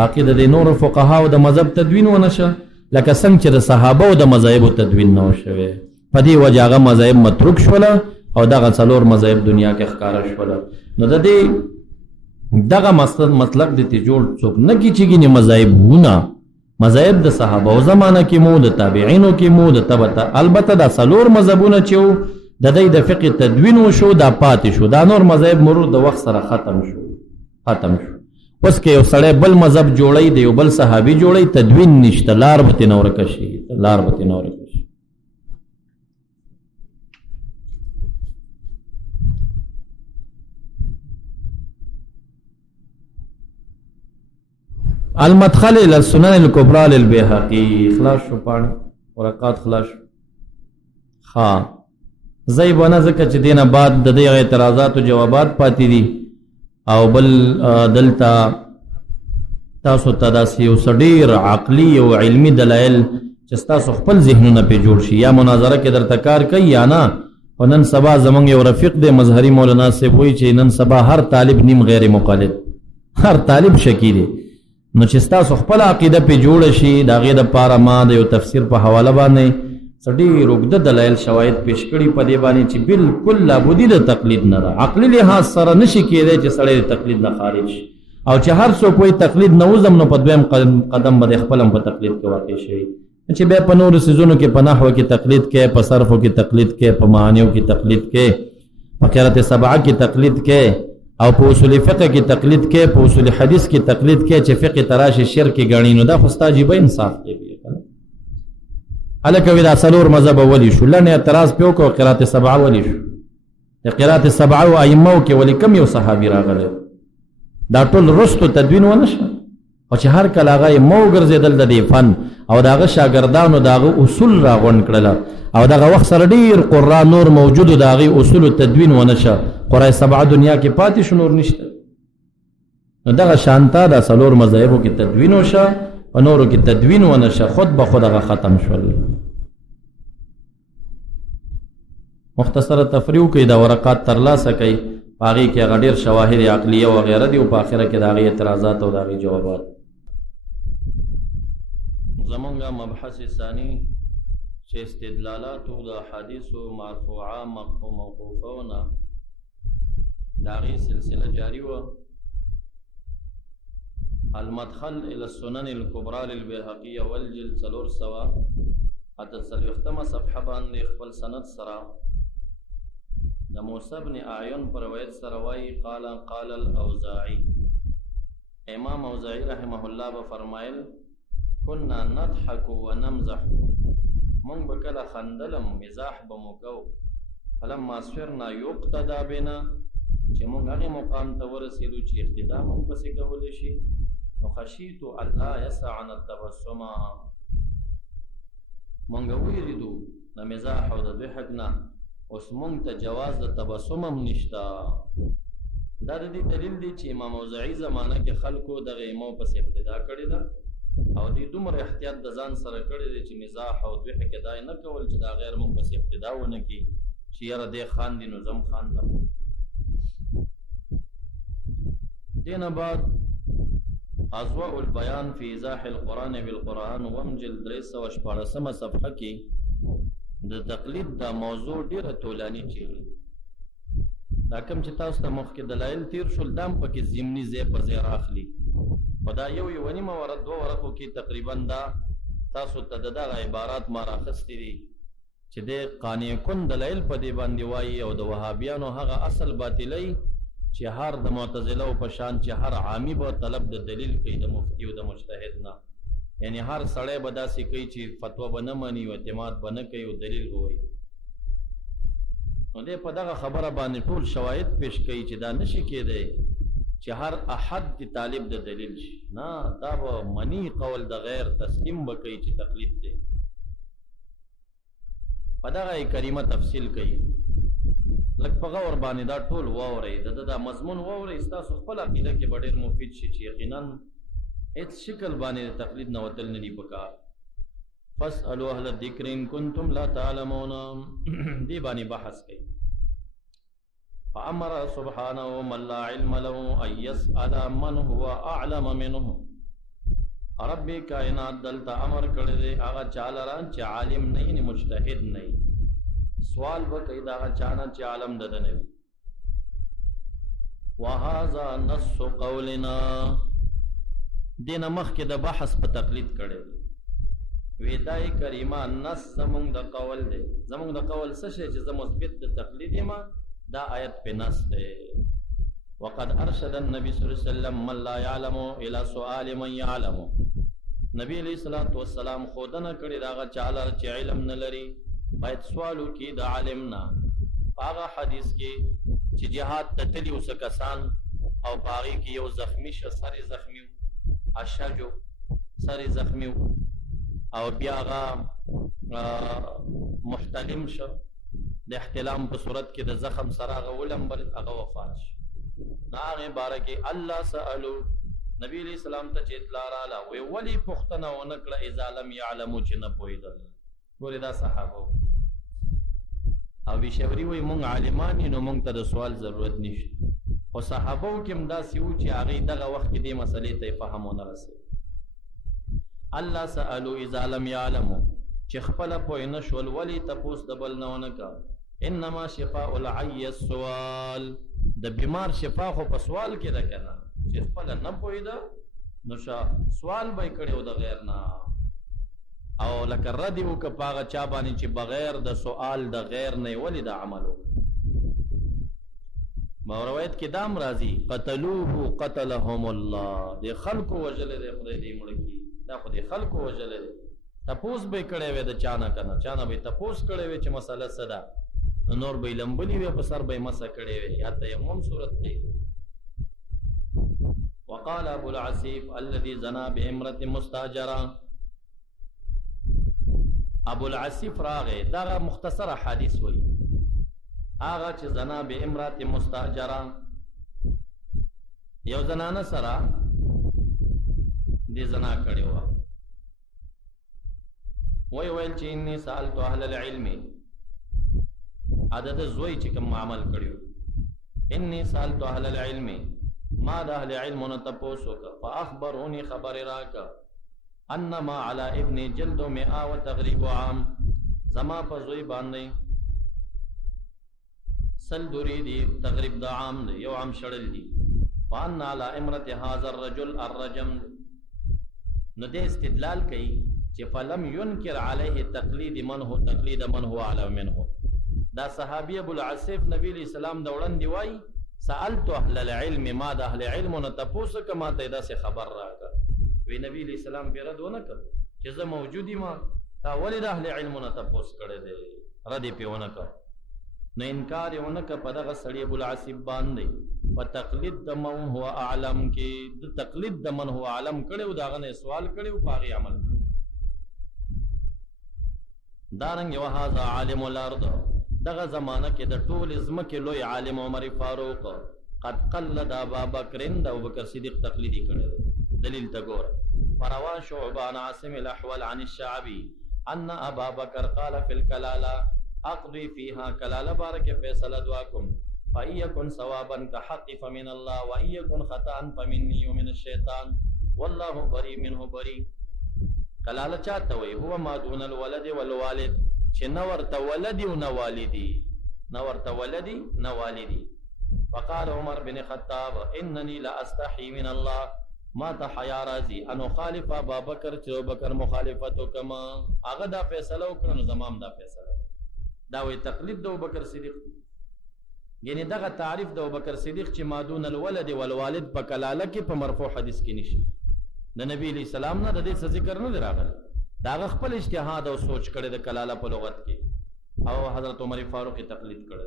باقي د نور فقهاو د مذهب تدوین ونه شه لکه څنګه چې د صحابه او د مذاهب تدوین نه شوی په دې وجه هغه مذاهب متروک شوله او دغه څلور مذاهب دنیا کې ښکاره شوله نو د دې دغه مطلق د ته جوړ څوک نه کیږي نه مذاهب د صحابه او زمانه کې مو د تابعینو کې مو د تبع البته د څلور مذهبونه چې د دې د فقه تدوین وشو دا پاتې شو دا نور مذاهب مرور د وخت سره ختم شو اوس کې یو سړی بل مذهب جوړی دی یو بل صحابي جوړی تدوین نشته لار به تنور کشي المدخل الى السنن الكبرى للبيهقي خلاص شو پان ورقات خلاص ها زي بنا ذکر چې دینه بعد د دې اعتراضات او جوابات پاتې دي او بل دلتا تاسو تداسي او صدیر عقلی او علمی دلایل چې تاسو خپل ذهنونه په جوړ شي یا مناظره کې درته کار کوي یا نه ونن سبا زمونږ یو رفیق دی مظهری مولانا صاحب وایي چې نن سبا هر طالب نیم غیر مقلد هر طالب شکی دی نو چې تاسو خپل عقیده په جوړ شي دا غي د پاره ما د یو تفسیر په حواله باندې سړي روغده دلایل شواهد پیش کړي په دې باندې چې بالکل لابودی د تقلید نه ده عقلی لحاظ سره نشي کېدای چې سړی تقلید نه خارج شي او چې هر څوک کوئی تقلید نه وزم نو په دویم قدم باندې خپل په تقلید کې واقع شي چې به په نور سيزونو کې په نحو کې تقلید کې په صرف کې تقلید کې په معانیو کې تقلید کې په قرات سبعه کې تقلید کې او په اصول فقه کې تقلید کې په اصول حدیث کې تقلید کې چې فقه تراش شرک غاڼي نو دا خو ستاجيبه انصاف دی الکه ودا سلور مذهب ولی شو لنه اعتراض پیو کو قرات سبعه ولی شو د قرات سبعه او ائمه کې ولی کم یو صحابي راغله دا ټول رستو تدوین ونشه او چې هر کله هغه مو ګرځیدل د دې فن او داغه شاګردانو داغه اصول راغون کړل او داغه وخت سره ډیر قرآن نور موجود داغه اصول تدوین ونشه قرآن سبعه دنیا کې پاتې شو نور نشته نو دغه شانتا د سلور مذاهبو کې تدوین وشه او نورو کې تدوین ونشه خود به خود هغه ختم شول مختصره تفریح کوي دا ورقات ترلاسه کوي باقي کې غډیر شواهد عقلیه او غیره دي او په اخره کې دا غي اعتراضات او دا غي جوابات زمونږه مبحث ثاني چې استدلالات او د احاديث مرفوعه موقوفه دا غي سلسله جاری و المدخل الى السنن الكبرى للبيهقي والجلد سلور سوا حتى سلوختم صفحه باندې خپل سند سره د موسی بن اعین پر روایت سره وايي قال الاوزاعي امام اوزاعي رحمه الله به فرمایل كنا نضحك ونمزح من بکله خندلم مزاح بموکو فلما صرنا يقتدى بنا چې موږ هغه مقام ته ورسېدو چې اقتدا موږ پسې کول شي نو خشیت الله يسعنا التبسم موږ ویریدو د مزاح او د ضحک نه اوس مونږ ته جواز د تبسم هم نشتا دا د دې دلیل دی چې امام اوزاعي زمانه کې خلکو دغه امام پس ابتدا کړی دا او دې دومره احتیاط د ځان سره کړی دی چې مزاح او ضحک دای نه کول چې دا غیر مونږ پس ابتدا ونه کی چې یاره دې خان دي نو زم خان دم دینه بعد اضواء البيان في ايضاح القرآن بالقرآن ومجل 314 صفحه کې د تقلید دا موضوع ډیره طولانی چیرې دا کوم چې تاسو ته مخکې دلایل تیر شول دام پکې ضمني ځای په ځای راخلي خدا یو نیمه ورځ دوه ورځو کې تقریبا دا تاسو ته دغه عبارات ما راخستې دي چې د قانع کن دلایل په دې باندې وایي او د وهابیانو هغه اصل باطلی چې هر د معتزله او په شان چې هر عامی به طلب د دلیل کوي د مفتی او د مجتهد نه یعنی هر سړی به داسې کوي چې فتوا به نه مني او اعتماد به نه کوي او دلیل به وایي نو دی په دغه خبره باندې ټول شواهد پیش کوي چې دا نشي کېدی چې هر احد دی طالب د دلیل شي نه دا به منی قول د غیر تسلیم به کوي چې تقلید دی په دغه کریمه تفصیل کوي لکه په غور باندې دا ټول واورئ دا مضمون واورئ ستاسو خپل عقیده کې به ډېر مفید شي چې یقینا هیڅ شکل باندې تقلید نه وتل نه دي پکار فاسألوا اهل الذکر ان کنتم لا تعلمون دی باندې بحث کوي فامر سبحانه من لا علم له ان يسأل من هو اعلم منه رب کائنات دلتا امر کړی دی هغه چاله را چې عالم نه یې مجتهد نه یې سوال وکړي دا هغه چانه چې عالم دده نه وي وهذا نص قولنا دین مخکې د بحث په تقلید کړی دی ویدای کریمه نص زمونږ د قول دی زمونږ د قول څه شی چې زه مثبت د تقلید یم دا آیت په نص دی وقد ارشد النبي صلی الله علیه وسلم من لا يعلم الى سؤال من يعلم نبی علیہ الصلوۃ والسلام خودنه کړی دا چاله چې علم نه لري باید سوالو کې د عالمنا هغه حدیث کې چې جهاد ته تللی اوس کسان او باغی کې یو زخمی سری زخمی اشجو سری زخمی او بیا هغه محتلم شو د احتلام په صورت کې د زخم سره هغه ولمبل هغه وفات شو هغه بارکه الله سألو نبی علیہ السلام ته چې اطلاع رااله وی ولی پختنه ونکړه اذا لم يعلموا چې نه پوهیدل ګوره دا صحابه او بشوری وی مونږ عالمان نو مونږ ته د سوال ضرورت نشته او صحابه کې هم دا سیو چې هغه دغه وخت کې د مسلې ته فهمونه رسي الله سألو اذا لم يعلموا چې خپل پوه نه شول ولی تپوس د بل نه ونکا انما شفاء العي السؤال د بیمار شفا خو په سوال کې ده کنه چې خپل نه پوهیدا نو سوال به کړو د غیر نه او لکه ردی وک پاغه چا باندې چې بغیر د سوال د غیر نه ولی د عملو ما روایت کې دام راضی قتلوه قتلهم الله د خلق وجل د خدای دې مړکی دا خو د خلق وجل تپوس به کړي وې د چانه کنه چانه به تپوس کړي وې چې مسله صدا نور به لمبلی وې په سر به مسه کړي وې یا تیمم صورت دی وقال ابو العسيف الذي زنا بامرأة مستاجرة ابو العسيف راغه دا مختصر حدیث وی آغا چې زنا بامرأة مستاجرة یو زنانه سره دې زنا کړي و ویل چې انی سألت اهل العلم عدد زوی چې کوم عمل کړیو انی سألت اهل العلم ما د اهل علم نه تاسو کا فاخبروني خبر راکا انما على ابن جلد 100 وتغريب عام زما په زوی باندې سل دوری دی تغریب د عام دی یو عام شړل دی وان على امرته هذا الرجل الرجم نو دې استدلال کوي چې فلم ينكر عليه تقلید من هو تقلید من هو اعلم منه دا صحابی ابو العسيف نبی علیہ السلام دوړن دی وای سألت اهل العلم ما د اهل علم نه تاسو کما ته دا څه خبر راکړه وی نبی علیہ السلام پیرا دونه کړ چې زه موجودی ما تا ولې د اهل علم نه تاسو کړه دې ردی پیونه کړ نو انکار یې ونه کړ په دغه سړی ابو العسيف باندې په تقلید د من هو اعلم کې د تقلید د من هو اعلم کړو داغه نه سوال کړو پاغي عمل دارنګ یو هاذا عالم الارض دغه زمانہ کې د ټول ازمکه لوی عالم عمر فاروق قد قلد ابا بکر د ابوبکر صدیق تقلیدی کړی دلیل تا ګور فروا شعبان عاصم الاحول عن الشعبي ان ابا بکر قال في الكلاله اقضي فيها كلاله بارك فیصله دعاكم فايكن ثوابا كحق فمن الله وايكن خطا فمني ومن الشيطان والله بريء منه بريء کلاله چاته وي هو ما دون الولد والوالد چې نو ورته ولدي او نو والدي نو ورته ولدي نو والدي وقال عمر بن خطاب انني لا استحي من الله ما ته حیا راځي ان خالف ابا بکر چې بکر مخالفتو کما هغه دا فیصله وکړو زمام دا فیصله دا وی تقلید د ابوبکر صدیق یعنی دغه تعریف د ابوبکر صدیق چې ما دون الولد والوالد په کلاله کې په مرفوع حدیث کې نشي د نبی علیہ السلام نه د دې ذکر نه راغلی دا خپل اجتهاد او سوچ کړي د کلاله په لغت کې او حضرت عمر فاروق تقلید کړي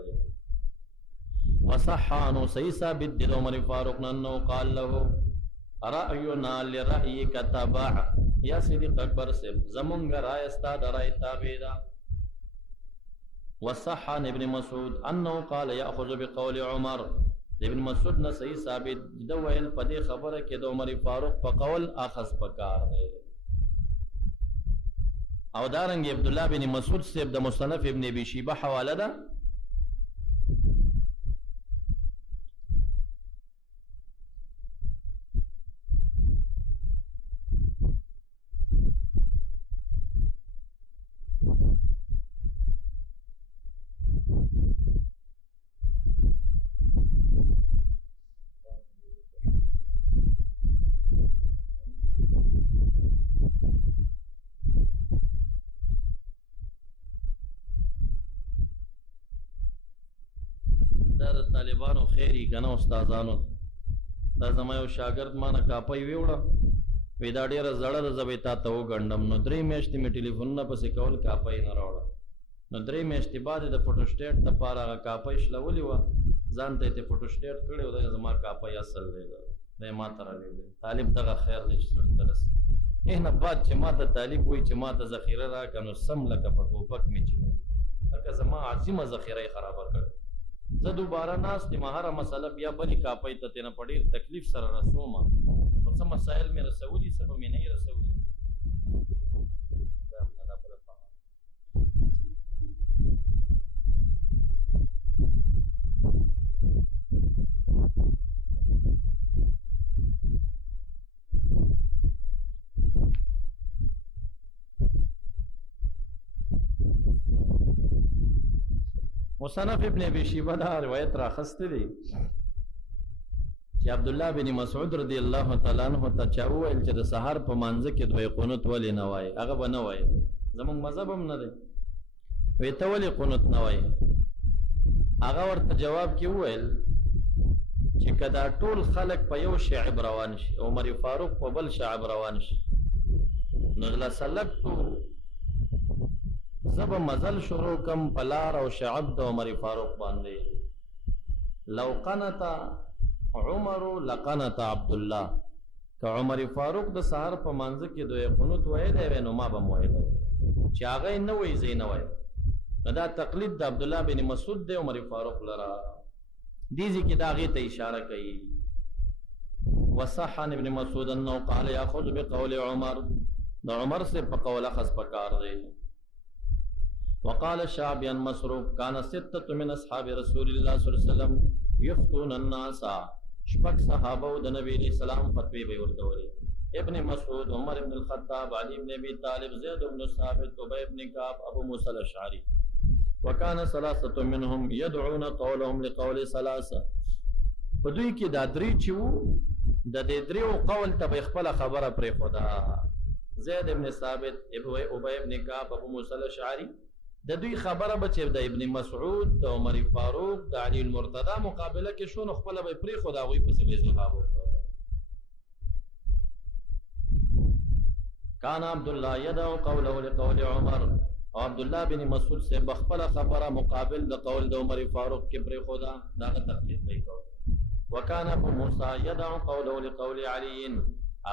وصح انه صحیح ثابت د عمر فاروق نو قال له راينا لرايك تبع یا صدیق اکبر سے زمونږ رائے استا د رائے تابع ده وصح عن ابن مسعود انه قال ياخذ بقول عمر ابن مسعود نے صحیح ثابت د ویل په دې خبره کې د عمر فاروق په قول اخذ پکار دی او دارنګ عبد الله بن مسعود سے د مصنف ابن ابي شيبه حواله ده دا د طالبانو خیری کنه استادانو دا زما یو شاګرد ما نه کاپۍ ویوړه وی دا ډېره زړه ده زه به تا ته وګنډم نو 3 میاشتې مې ټلیفونونه پسې کول کاپۍ نه راوړه نو 3 میاشتې بعد د فوټوسټیټ دپاره هغه کاپۍ شلولې وه ځان ته یې فوټوسټیټ کړی و دی زما کاپۍ اصل دی دا یې ما ته رالیږلی طالب دغه خیر دی چې سړي ته رسي نه بعد چې ما ته طالب وایي چې ما ته ذخیره راکړه نو سم لکه په ټوپک مې چې لکه زما عظیمه ذخیره یې خرابه کړې زه دوباره ناست یم هره مسله بیا بلې کاپۍ ته تېنه په ډېر تکلیف سره رسوم خو څه مسایل مې رسولي څه به مې نه یې رسولي دا همدا دا بله خبره مصنف ابن ابي شيبه دا روایت راخسته دي چې عبد الله بن مسعود رضی الله تعالی عنہ ته چا وویل چې د سحر په مانځ کې دوی قنوت ولې نه وای هغه به نه وای زموږ مذهب هم نه دی وی ته ولې قنوت نه وای هغه ورته جواب کې وویل چې کدا ټول خلق په یو شعب روان شي عمر فاروق په بل شعب روان شي نو لسلکتو زب مزل شروع کم پلار او شعب د عمر فاروق باندې لو قنط عمر لقنط عبد الله که عمر فاروق د سحر په منځ کې دوی قنوت وایي نو ما به موایي چې هغه نه وایي زین وایي دا تقلید د عبد الله بن مسعود د عمر فاروق لرا دیږي کې دا غي ته اشاره کوي وصح عن ابن مسعود انه قال ياخذ بقول عمر د عمر سے په قول خاص پکار دی وقال الشعبي عن مسروق كان 6 من اصحاب رسول الله صلى الله عليه وسلم يفتون الناس شپږ صحابه د نبی علیہ السلام فتوی به ورکولې ابن مسعود عمر بن الخطاب علي بن ابي طالب زيد بن ثابت ابي بن كعب ابو موسى الاشعري وكان 3 منهم يدعون قولهم لقول 3 پدوی کې دا درې چې وو د دې دریو قول ته خپل خبره پرې خدا زید بن ثابت ابي بن كعب ابو موسى الاشعري د دوی خبره به چې د ابن مسعود د عمر فاروق د علي المرتضی مقابله کې شو نو خپل به پرې خدا غوي پسې به ځواب وکړ کان عبد الله يدعو قوله لقول عمر او عبد الله بن مسعود سے بخپل خبره مقابل د قول د عمر فاروق کې پرې خدا داغه تقلید به وکړ وکانه ابو موسی يدعو قوله لقول علي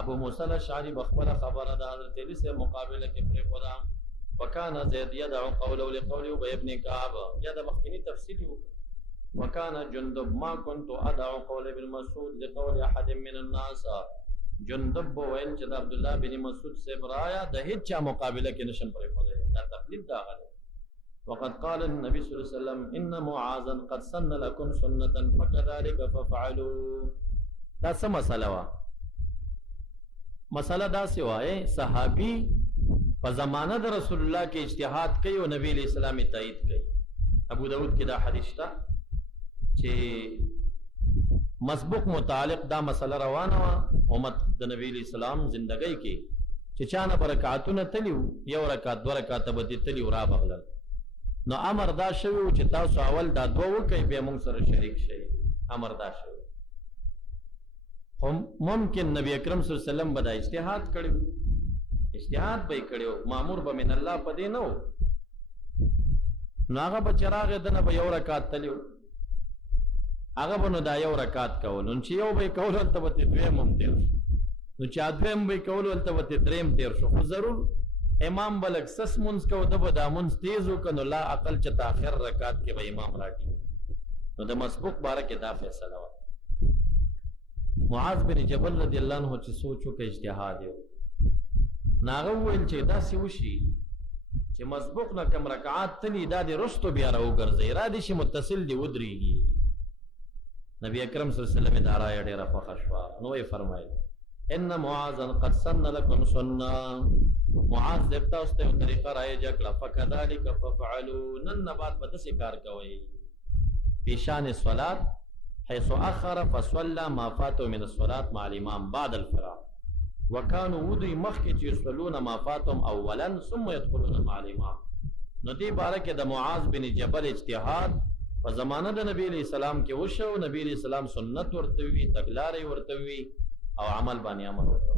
ابو موسی الاشعري بخپل خبره د حضرت علی سے مقابله کې پرې خدا وكان زيد يدعو قوله لقول ابي بن كعب يد مخكني تفصيلي وكان جندب ما كنت ادعو قول ابن مسعود لقول احد من الناس جندب وين چې عبد الله بن مسعود سے برایا د هیڅ مقابله کې نشم پرې خو دا تقلید دا غره وقد قال النبي صلى الله عليه وسلم ان معاذا قد سن لكم سنه فكذلك ففعلوا دا څه مسله وا مسله دا سی وای صحابي په زمانه د رسول الله کې اجتهاد کوي او نبی علیہ السلام تایید کوي ابو داود کې دا حدیث تا چې مسبوق متعلق دا مسله روانه وا امت د نبی علیہ السلام زندګۍ کې چې چانه برکاتونه تلیو یو رکعت دو رکعت به تلیو را بغلل نو امر دا شوی چې تاسو اول دا دوه وکي به موږ سره شریک شئ امر دا شوی هم ممکن نبی اکرم صلی الله علیه وسلم بدا اجتهاد کړو اجتهاد به کړو مامور به من الله پدې نو ناغه بچراغه دنه به یو رکعت تلیو هغه بنو دا یو رکعت کول نو چې یو به کول ته به دویم هم تیر نو چې دویم به کول ته به دریم تیر شو خو ضرور امام بلک سس منس کو د به دا منس تیزو کنو لا عقل چې تاخر رکعت کې به امام راټی نو د مسبوق باره کې دا فیصله و معاذ بن جبل رضی الله عنه چې سوچو کې اجتهاد یو ناغه ویل چې دا سی وشي چې مسبوق نه کم رکعات تلی دا د رستو بیا راو ګرځي را دي شي متصل دی ودريږي نبی اکرم صلی الله علیه وسلم دا راي ډیره فخشوا نو یې فرمایل ان معاذ قد سن لكم سنه معاذ دبتا واستو طریقه راي جکړه فكذلك ففعلوا نن بعد به څه کار کوي په شان الصلاه حيث اخر فصلى ما فاته من الصلاه مع الامام بعد الفراغ وكانوا ودي مخکې يصلون ما فاتهم اولا ثم يدخلون مع الامام نو دې باره کې د معاذ بن جبل اجتهاد په زمانه د نبی علیہ السلام کې وشو. نبی علیہ السلام سنت ورته وی، تګلارې ورته وی او عمل باندې عمل ورته.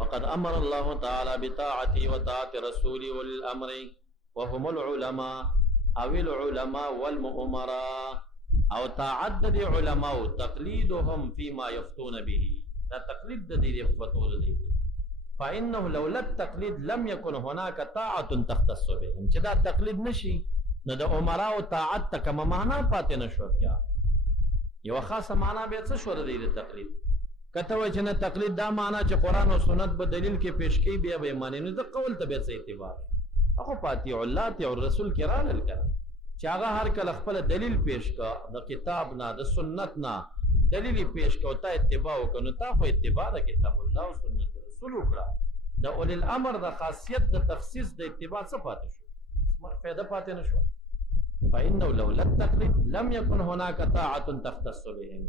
وقد امر الله تعالى بطاعته وطاعة رسوله والامر وهم العلماء او العلماء والمؤمراء، او طاعت د علماء تقلیدهم فيما يفتون به، دا تقلید د دې فتوا دی. فانه لولا التقلید لم يكن هناك طاعه تختص بهم، چې دا تقلید نشي نو د عمراء او طاعت ته کومه معنا پاتې نشو. بیا یو خاصه معنا به څه شو د تقلید؟ کته وای چې نه تقلید دا معنا چې قران او سنت په دلیل کې پیش کی بیا به معنی نه، د قول ته به څه اعتبار هغه پاتې علات او رسول کرام الکرام چې هغه هر کله خپل دلیل پیش کا د کتاب نه د سنت نه دلیل پیش کا او ته اتباع وکړو، ته خو اتباع د کتاب الله او سنت رسول وکړه. د اول الامر د خاصیت د تخصیص د اتباع څه پاتې شو؟ فائدہ پاتې نشو. فإنه لولا التقليد لم يكن هناك طاعة تختص بهم.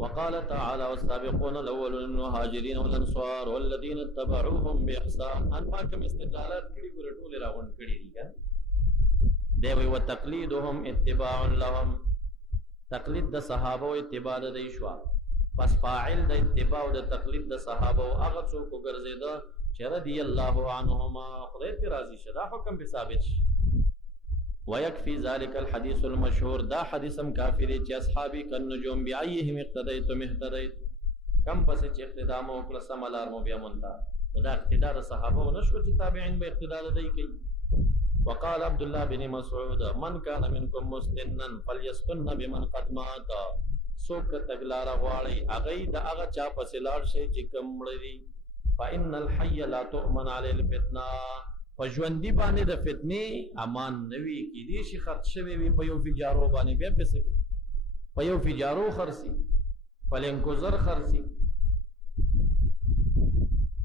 وقال تعالى والسابقون الأولون المهاجرين والأنصار والذين اتبعوهم بإحسان. انما کوم استدلالات کړي ګور ټول راغون کړي دي کنه. دی وی وتقلیدهم اتباع لهم، تقلید د صحابه او اتباع د شوا. پس فاعل د اتباع او د تقلید د صحابه او هغه څوک ګرځیدا چې رضی الله عنهما خدای ته راضي شه، دا حکم به ثابت شي. ويكفي ذلك الحديث المشهور، دا حدیثم کافی دی چې اصحابي كالنجوم بأيهم اقتديتم اهتديت، کم پس چې اقتدا مو کړه سملار مو بیا مونږه، دا اقتدا د صحابه او نشو چې تابعین به اقتدا لدی کوي. وقال عبد الله بن مسعود من كان منكم مستنا فليستن بمن قد مات، سوک تګلار غواړي هغه د هغه چا پس لاړ شي چې کم مړی. فإن الحي لا تؤمن عليه الفتنه، فژوندۍ باندې د فتنې امان نوي کې دي شي خرڅ شوی وي په یو فجارو باندې بیا پیسې په یو فجارو خرڅي فلنکو زر خرڅي.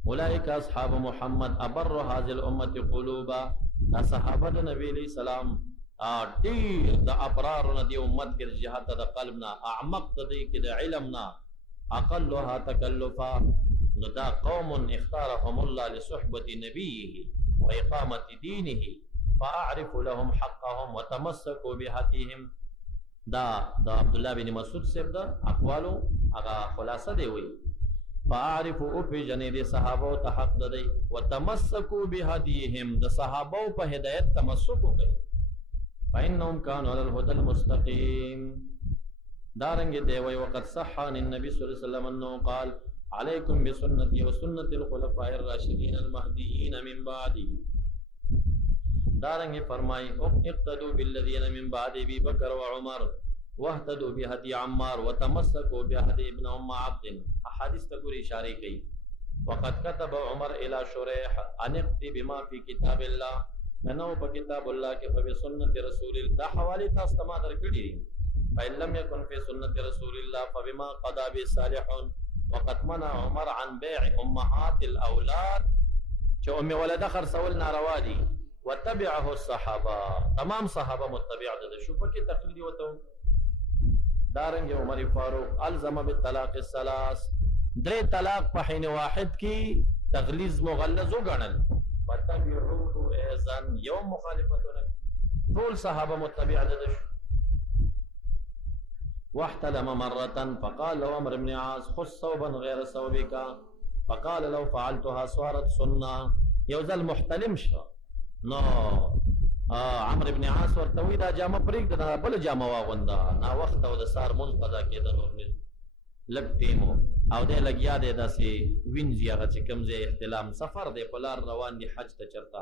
اولئک اصحاب محمد ابر هذه الامه قلوبا، صحابه د نبی علیہ السلام ډیر د ابرار نه دی امت کې جهاد د قلبنا اعمق د دې کې د علمنا اقلها تکلفا. نو دا قوم اختارهم الله لصحبه نبيه وإقامة دينه فأعرف لهم حقهم وتمسكوا بهديهم. دا عبد الله بن مسعود صاحب دا اقوالو هغه خلاصه دی وی فأعرف او په جنې دي صحابه او حق دی وتمسكوا بهديهم، د صحابه په هدایت تمسک وکړي. فإنهم كانوا على الهدى المستقيم. دارنګ دی وی وقد صح عن النبي صلى الله عليه وسلم انه قال عليكم بسنتي وسنة الخلفاء الراشدين المهديين من بعدي. دارنگی فرمائی اقتدوا بالذین من بعد ابی بکر وعمر واهتدوا بهدی عمار وتمسكوا بهدی ابن ام عبد. احادیث تکور اشارے کی. وقد كتب عمر الى شریح ان اقتدي بما في كتاب الله، منو په کتاب الله کې فبسنة رسول الله حوالی تاسو ما درکړي. فإن لم يكن في سنة رسول الله فبما قضى به صالحون. وقد منع عمر عن بيع امهات الاولاد، چې ام ولده خرڅول ناروا دي. وتبعه الصحابه، تمام صحابه متبع د شو پکې تقلید وته. دارنګ عمر فاروق الزم بالطلاق الثلاث، درې طلاق په حین واحد کې تغلیظ مغلظ وګڼل. وتبعوه اذن يوم مخالفتونه، ټول صحابه متبع د شو. واحتلم مرة فقال له عمرو بن عاص خذ ثوبا غير ثوبك، فقال لو فعلتها صارت سنة. يوزل محتلم شو نو عمرو بن عاص ورته وی دا جامه پرېږده دا بل جامه واغونده. نا وخت او د سار مونځ قضا کېده نور لږ ټیمو او دی لګیا دی داسې وینځي هغه چې کوم ځای احتلام سفر دی په لار روان دي حج ته چرته.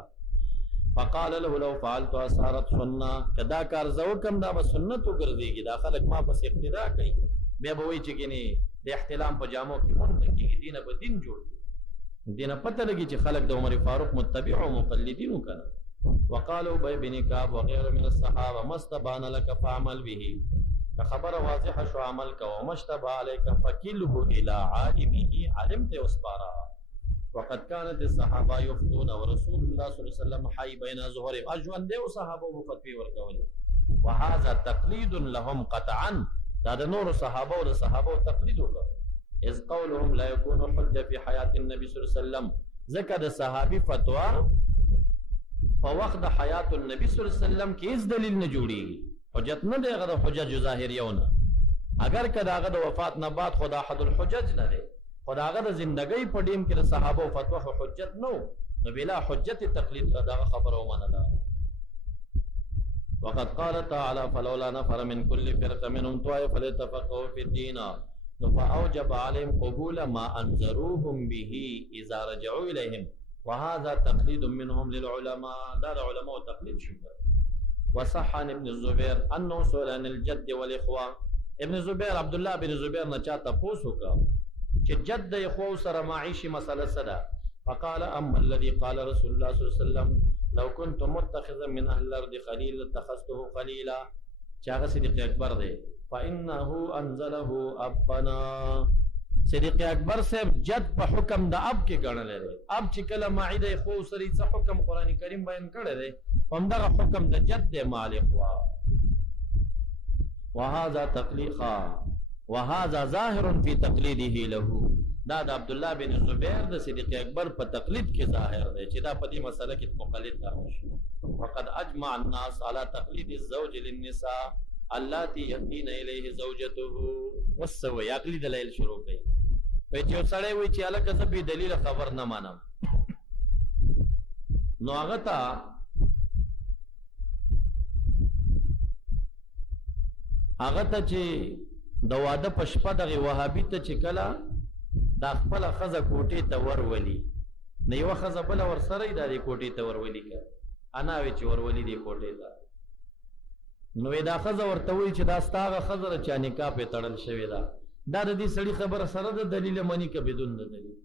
فقال له لو فعلتها صارت سنه، کدا کار زو کم دا به سنت وګرځيږي. دا خلک ما پس اقتدا کوي بیا به وایي چې ګینه د احتلام په جامو کې مونږ کېږي دینه به دین جوړ دینه پته لګي چې خلک د عمر فاروق متبع او مقلدین وکړه. وقالوا ابي بن كعب وغيره من الصحابه ما استبان لك فعمل به، خبر واضح شو عمل کا ومشتبه عليك فكله الى عالمه، علمت واسبارا. وقد كانت الصحابه يفتون ورسول الله صلى الله عليه وسلم حي بين ظهورهم، اجوان دیو صحابه فتوی ورکول. وهذا تقليد لهم قطعا، دا د نور صحابه او صحابه تقلید وکړه. اذ قولهم لا يكون حجه في حياه النبي صلى الله عليه وسلم، ذکر د صحابي فتوا په وخت د حیات النبی صلی الله علیه وسلم کې هیڅ دلیل نه جوړیږي حجت نه دی هغه د حجج ظاهریونه اگر که د هغه د وفات نه بعد خدا احد الحجج نه دی خدا هغه د زندګۍ په ټیم کې د صحابه او فتوا حجت نو بلا حجت تقلید دا خبره ومنله وقد قال تعالى فلولا نفر من كل فرقة منهم طائفة ليتفقهوا في الدين فأوجب عليهم قبول ما أنذروهم به إذا رجعوا إليهم وهذا تقليد منهم للعلماء لا العلماء تقليد شكر وصح عن ابن الزبير أنه سئل عن الجد والإخوة ابن زبير عبد الله بن زبير نچا تپوس وکا چې جد اخو سره معيشي مسألة صدا فقال أما الذي قال رسول الله صلى الله عليه وسلم لو كنت متخذا من اهل الارض خليل اتخذته خليلا چاغه صدیق اکبر دی فانه انزله ابنا صدیق اکبر صاحب جد په حکم د اب کې ګڼل لري اب چې کله معده خو سری څه حکم قران کریم بیان کړی دی همدغه حکم د جد دی مالک وا وهذا تقلیقا وهذا ظاهر في تقليده له دا د عبد الله بن زبیر د صدیق اکبر په تقلید کې ظاهر دی چې دا په دې مسله کې مقلد دی وقد اجمع الناس على تقلید الزوج للنساء اللاتي يهدين اليه زوجته وسوي عقلی دلایل شروع کړي وای چې سړی وای چې الکه زه به دلیل خبر نه مانم نو هغه ته چې د واده په شپه دغه وهابي ته چې کله دا خپل خزه کوټې ته ورولي نه یو خزه بل ور سره د کوټې ته ورولي کړه انا وی چې ورولي دی کوټې ته نو دا خزه ورته وی چې دا ستاغه خزه چا نکاح په تړل شوی دا د دې سړي خبره سره د دلیل منی ک بدون د دلیل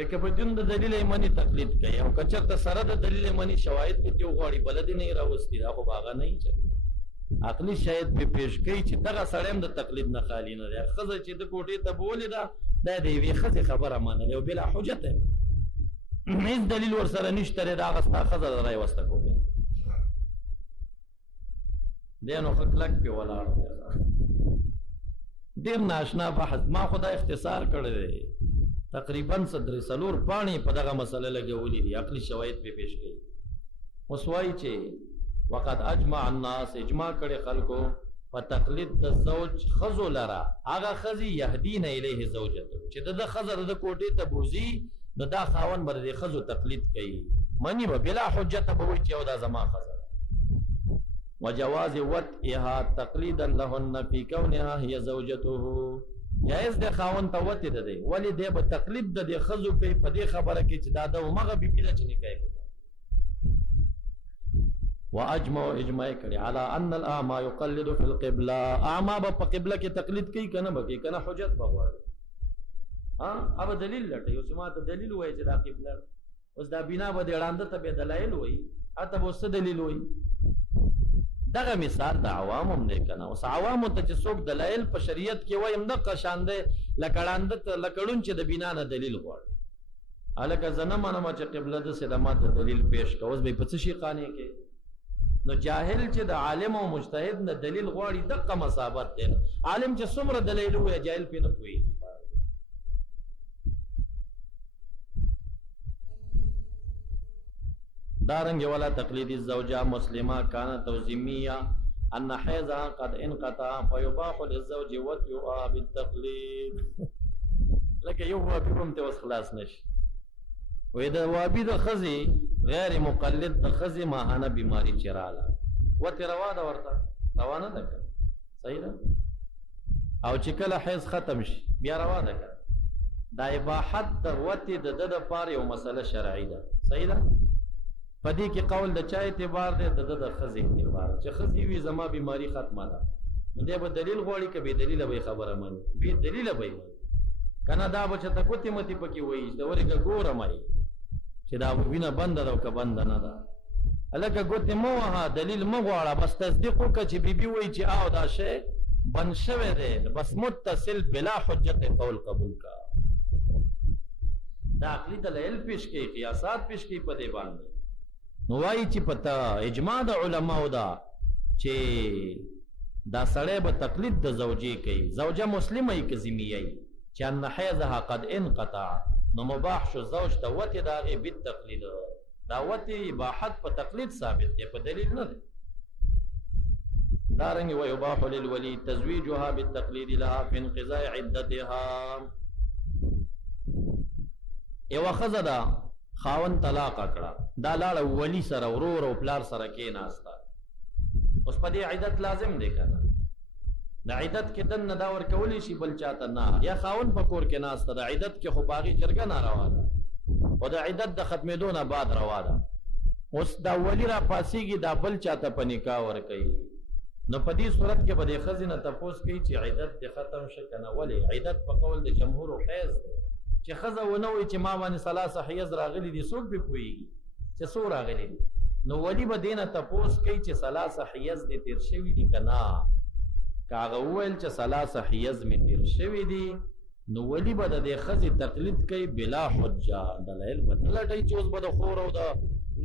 یک بدون د دلیل منی تقلید کوي او کچر ته سره د دلیل منی شواهد په یو غوړي بلد نه راوستي دا خو باغ نه چي عقلی شاید په پیش کوي چې دغه سړیم د تقلید نه خالی نه دی خزه چې د کوټې ته بولې دا د یوې ښځې خبره منله او بلا حجت هیڅ دلیل ورسره نشته دا هغه ستا ښځه د راوسته کوټې دی نو ښه کلک پې ولاړ دی ډېر ناشنا بحث ما خو دا اختصار کړی دی تقریبا 3 پاڼې په دغه مسله لګولي دي عقلي شواهد پې پیش کوي اوس وایي چې وقد اجمع الناس اجماع کړي خلکو په تقلید د زوج خزو لرا هغه خزي يهدين الیه زوجته چې د خزر د کوټې ته بوزي نو دا خاون بر د خزو تقلید کوي منی به بلا حجت به وي چې دا زما خزر وجواز وطئها تقلیدا لهن في كونها هي زوجته جائز د خاون ته وته ده ولی د په تقلید د خزو کوي په دې خبره کې چې دا د مغه بي بلا چې نه کوي واجمع اجماع کړي على ان الاعمى يقلد في القبلة اعمى په قبله کې تقلید کوي کنه به کنه حجت بغواړي اب دلیل لټي اوس ما ته دلیل وایي چې دا قبله اوس دا بنا به وړاندې ته به دلایل وایي اته به څه دلیل وایي دغه مثال د عوامو نه کنه اوس عوامو ته چې څوک دلایل په شریعت کې وایي هم د قشاندې لکړاند لکړون چې د بنا نه دلیل غواړي الکه زنه منم چې قبله د سلامات دلیل پیش کوي به په څه شي قانې کې نو جاهل چې د عالم او مجتهد نه دلیل غواړي دغه مصابت دی عالم چې څومره دلیل وي جاهل په نه کوي دارنګ ولا تقلید الزوجه مسلمه كانت توزیمیه ان حیضها قد انقطع فيباح للزوج وطئها بالتقلید لکه یو وابي هم ته خلاص نشي وې د وابي د خزي غیر مقلد د خزي ماهانه بیماری چراله وته روا ده ورته روانه ده صحیح ده او چې کله حیض ختم شي بیا روا ده دا اباحت د وته د پاره یو مسله شرعي ده صحیح ده پدې کې قول د چا اعتبار ده د خزي اعتبار چې خزي وي زما بیماری ختمه ده نو دې به دلیل غوړي کبي دلیل به خبره مانی به دلیل به کنه دا به چې تکوتی متي پکې وایي دا ورګه ګوره مای چې دا وینه بند ده او که بند نه ده الکه ګوتې مو ها دلیل مو غواړه بس تصدیق وکړه چې بیبي وایي چې او دا شی بند شوی دی بس متصل بلا حجت قول قبول کا دا عقلی دلایل پیش کوي قیاسات پیش کوي په دې باندې نو وایي چې پتا اجماع د علماو دا چې دا سړی به تقلید د زوجې کوي زوجه مسلمه یې که ذمیه یې چې ان حیضها قد انقطع نو مباح شو زوج ته وته داغه بالتقلید دعوت اباحت په تقلید ثابت دی، په دلیل نه دی. دارنګ ويباح للولي تزويجها بالتقليد لها في انقضاء عدتها. یو خزه دا خاون طلاق کړه، دا لاړه ولی سره ورور او پلار سره کې ناستا، اوس په دې عدت لازم دی کنه. د عدت کې دنه دا ورکولی شي بل چاته نه، یا خاون په کور کې ناسته د عدت کې خو باغی جرګه ناروا ده او د عدت د ختمېدو نه بعد روا ده. اوس دا ولی را پاسیږي دا بل چاته په نکاح ورکوي، نو په دې صورت کې به د ښځې نه تپوس کوي چې عدت دې ختم شه که نه. ولې عدت په قول د جمهورو حیض دی، چې ښځه ونه وایي چې ما باندې ثلاثه حیض راغلي دي، څوک پې پوهېږي چې څو راغلي دي. نو ولی به دې نه تپوس کوي چې ثلاثه حیض دې تېر شوي دي که نه. که هغه وویل چې ثلاثه حیض مې تېر شوي دي، نو ولی به د دې ښځې تقلید کوي بلا حجه. دلایل به نه لټوي چې اوس به د خور او د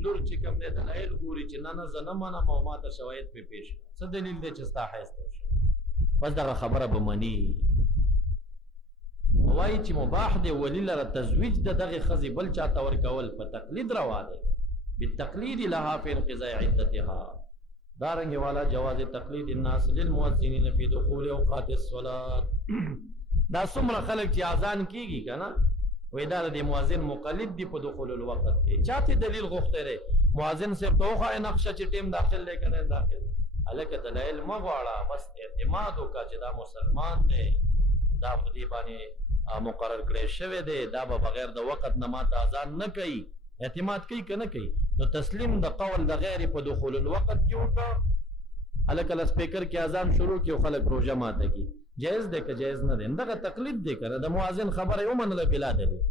لور چې کوم دی دلایل ګوري چې نه نه زه نه منم او ما ته شواهد پې پیش کړه. څه دلیل دی چې ستا حیض تېر شوی؟ بس دغه خبره به مني. وایي چې مباح دی ولی لره تزویج د دغې ښځې بل چاته ورکول په تقلید روا دی، بالتقلید لها فی انقضاء عدتها. دارنګې والا جواز تقلید الناس للمؤذنین فی دخول اوقات الصلاة. دا څومره خلک چې اذان کېږي که نه، وایي دا د مؤذن مقلد دی په دخول الوقت کې. چاته دلیل غوښتی دی؟ مؤذن صاحب ته وښایه نقشه چې ټیم داخل دی که نه داخل. هلکه دلایل مه غواړه، بس اعتماد وکړه چې دا مسلمان دی، دا په دې باندې مقرر کړی شوی دی، دا به بغیر د وقت نه ماته اذان نه کوي. اعتماد کوي که نه کوي؟ نو تسلیم د قول د غیر په دخول الوقت کې وکړه. هلکه له سپیکر کې اذان شروع کړي او خلک روژه ماته کړي، جایز دی که جایز نه دی؟ دغه تقلید دی که نه. د مؤذن خبره یې ومنله بلا دلیل.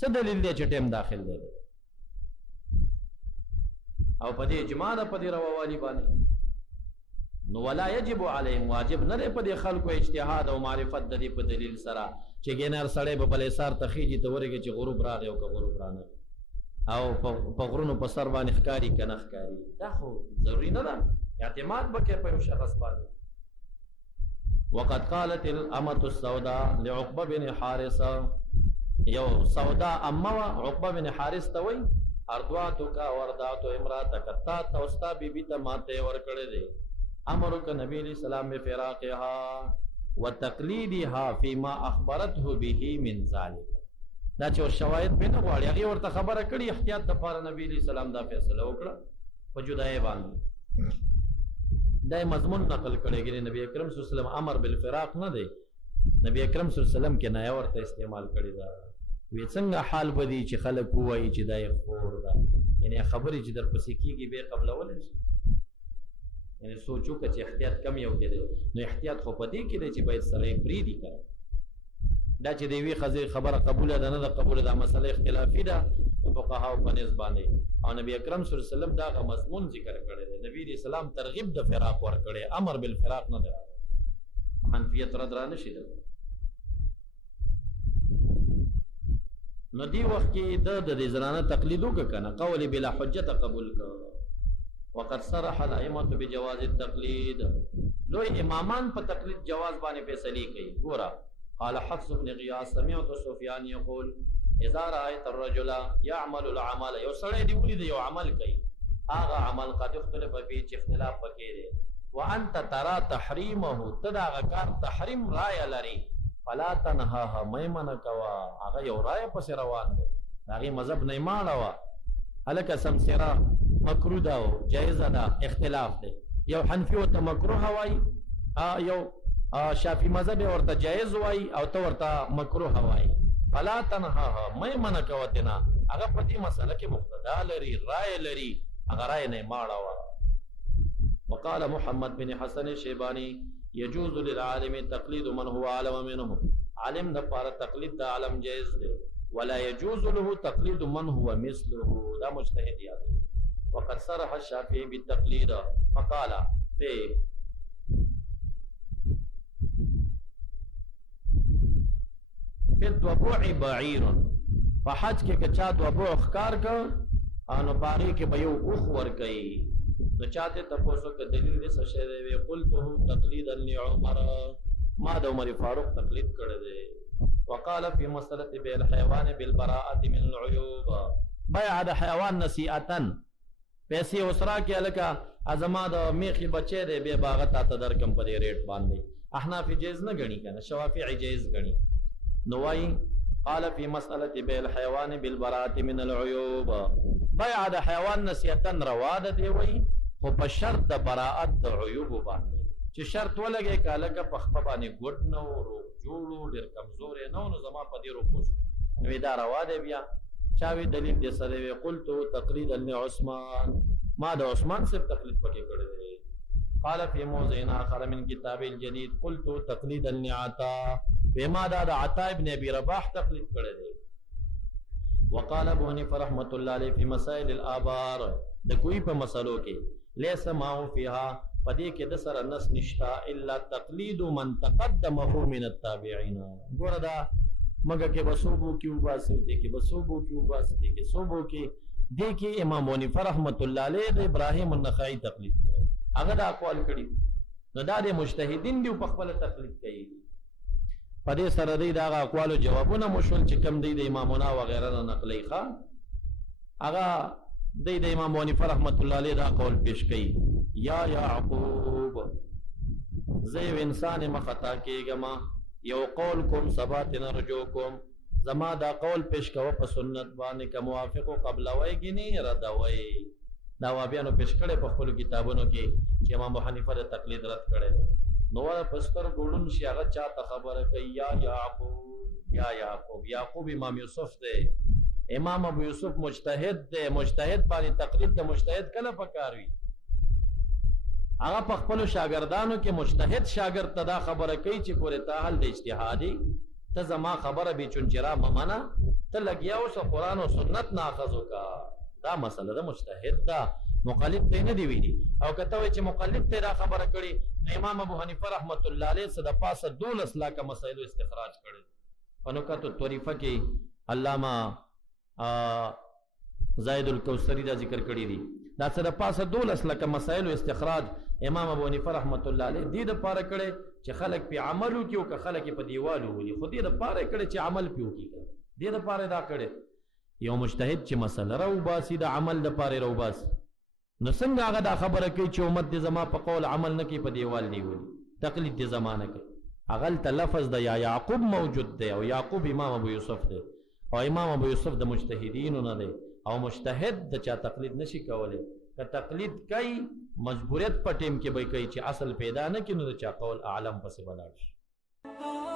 څه دلیل دی چې ټیم داخل دی؟ او په دې اجماع ده په دې رووالي باندې. نو ولا یجب علیهم، واجب نه دی په دې خلکو اجتهاد او معرفت د دې په دلیل سره چې ګینر سړی به بلې سار ته خیږي ته ورږي چې غروب راغی او که غروب رانه او په غرونو په سر باندې ښکاري که نه ښکاري. دا خو ضروري نه ده، اعتماد به کوي په یو شخص باندې. وقد قالت الامة السوداء لعقبه بن حارثه، یو سودا امه وه، عقبه بن حارث ته وایي اردواتک وردات امراتک، تا ته او ستا بیبي ته ماته ورکړی دی. امرک نبی علیہ السلام بفراقها وتقلیدها فيما اخبرته به من ذلك. دا چې شواهد به نه غواړي، هغې ورته خبره کړي، احتیاط دپاره نبی علیہ السلام دا فیصله وکړه په جدایۍ باندې. دا یې مضمون نقل کړی ګرې نبی اکرم صلی الله علیه وسلم امر بالفراق نه دی، نبی اکرم صلی الله علیه وسلم کنایه ورته استعمال کړې ده. وی څنګه حال به دي چې خلک ووایي چې دا یې خور ده، یعنې خبرې چې در پسې کېږي بیا قبلولی شي. یعنې سوچ وکړه چې احتیاط کم یو کې دی، نو احتیاط خو په دې کې دی چې باید سره یې پرېږدي که دا چې د یوې ښځې خبره قبوله ده نه ده قبوله، دا مسله اختلافي ده د فقهاو په نسبت باندې. او نبی اکرم صلی الله علیه وسلم دا هغه مضمون ذکر کړی دی. نبی علیہ السلام ترغیب د فراق ورکړی، امر بالفراق نه دی راغلی. حنفیت رد را نشي دلته. نو دې وخت کې د دې زنانه تقلید وکړه که نه، قول بلا حجت قبول کړه. وقد صرح الائمة بجواز التقلید، لوی امامان په تقلید جواز باندې فیصلې کوي. ګوره قال حفص بن غیاث سمعت سفیان یقول اذا رأيت الرجل يعمل العمل، یو سړی دی ولید یو عمل کوي، هغه عمل قد اختلف فيه چې اختلاف پکې دی، وانت ترى تحریمه، ته د هغه کار تحریم رایه لري، فلا تنهاها، مې منع کوه. هغه یو رایه پسې روان دی، د هغې مذهب نه یې ماړوه. هلکه سمسره مکروه ده او جایزه ده، اختلاف دی. یو حنفي ورته مکروه وایي، یو شافعي مذهب ورته جایز وایي او ته ورته مکروه وایي. فلا تنهاها، مې منع کوه تېنه، هغه په دې مسله کې مقتدا لري، رایه لري، هغه رایه نه یې ماړوه. وقال محمد بن حسن الشیبانی يجوز للعالم تقلید من هو عالم منه، عالم د پاره تقلید د عالم جایز دی، ولا يجوز له تقلید من هو مثله، دا مجتهد یاد. وقد صرح الشافعي بالتقلید فقال في الضبوع بعیر، په حج کې که چا ضبوع ښکار کړ نو په هغې کې به یو اوښ ورکوي. نو چاته تپوسو که دلیل دې څه شی دی؟ قلته تقلیدا لعمر، ما د عمر فاروق تقلید کړی دی. وقال في مسألة بيع الحيوان بالبراءة من العيوب، بیع د حیوان نصیحتن پیسې وسرا کې الکه ازما د میخي بچی دی بیا باغ تا ته درکم په دې ریټ باندې احناف جایز نه غني کنه شوافی جایز غني نو وای قال فی مسألة بیع الحیوان بالبراءة من العیوب بیع د حیوان نصیحتن روا ده دی وای خو په شرط د براءت د عیوب باندې چې شرط ولګي کالکه په خپل باندې ګډ نو روغ جوړو ډیر کمزور نه نو زما په دې رو پوښ نو دا روا ده بیا چاوی دلیل دې سره وی قلت تقليدا لعثمان ما د عثمان سے تقلید پکې کړی دی قال في موضع اخر من كتاب الجديد قلت تقليدا لعطاء بما دا د عطاء ابن ابي رباح تقلید کړی دی وقال ابو حنیفه رحمۃ اللہ علیہ فی مسائل الآبار د کوئی په مسلو کې ليس ما فيها پدې کې د سره نس نشتا الا تقلید من تقدمه من التابعین ګور دا مګه کې بسوبو کیو باسي دې کې بسوبو کیو باسي دې کې سوبو کې دې کې امام حنیفه رحمۃ اللہ علیہ د ابراهیم النخعی تقلید کړ هغه دا اقوال کړي نو دا د مجتهدین دی په خپل تقلید کوي په دې سره دی دا اقوال او جوابونه مشول چې کم دی د امامنا و غیره نه نقلی ښه هغه دی د امام حنیفه رحمۃ اللہ علیہ دا قول پیش کړي یا یعقوب زیو انسان مخطا کېګما یو قول کوم ثبات نرجو کوم زما دا قول پیش کوه په سنت باندې که موافق قبل وای گنی ردوي دا وابیانو پیش کړي په خپل کتابونو کې چې امام ابو حنیفه د تقلید رد کړي نو پستر ګړون شي هغه چاته خبره کوي یا یعقوب یعقوب امام یوسف دی امام ابو یوسف مجتهد دی مجتهد باندې تقلید د مجتهد کله پکاروي هغه په خپل شاګردانو کې مجتهد شاګرد ته دا خبره کوي چې کورې ته حل د اجتهادي ته زما خبره به چونچرا ممنه ته لګیا اوس قرآن او سنت ناخذ وکا دا مسله د مجتهد دا مقلد ته نه دی ویلي او کته وای چې مقلد ته دا خبره کړي امام ابو حنیفه رحمۃ اللہ علیہ صد پاسه 12 لاکھ مسائل استخراج کړي فنکات الطریفه کې علامہ زاید الکوثری دا ذکر کړی دی دا صد پاسه 12 لاکھ مسائل استخراج امام ابو حنیفه رحمۃ اللہ علیہ دې د پاره کړي چې خلک په عملو کې او که خلک په دیوالو ولي خو دې د پاره کړي چې عمل پیو کیږي دې د پاره دا کړي یو مجتهد چې مسله راو باسي د عمل د پاره راو باسي نو څنګه هغه دا خبره کوي چې امت دې زما په قول عمل نه کوي په دیوال دی ولي تقلید دې زمانه کوي اغل تلفظ د یا یعقوب موجود دی او یعقوب امام ابو یوسف دی او امام ابو یوسف د مجتهدین نه دی او مجتهد د چا تقلید نشي کولای که تقلید کوي مجبوریت په ټیم کې به کوي چې اصل پیدا نه کینو د چا قول اعلم پسې بلاړ شي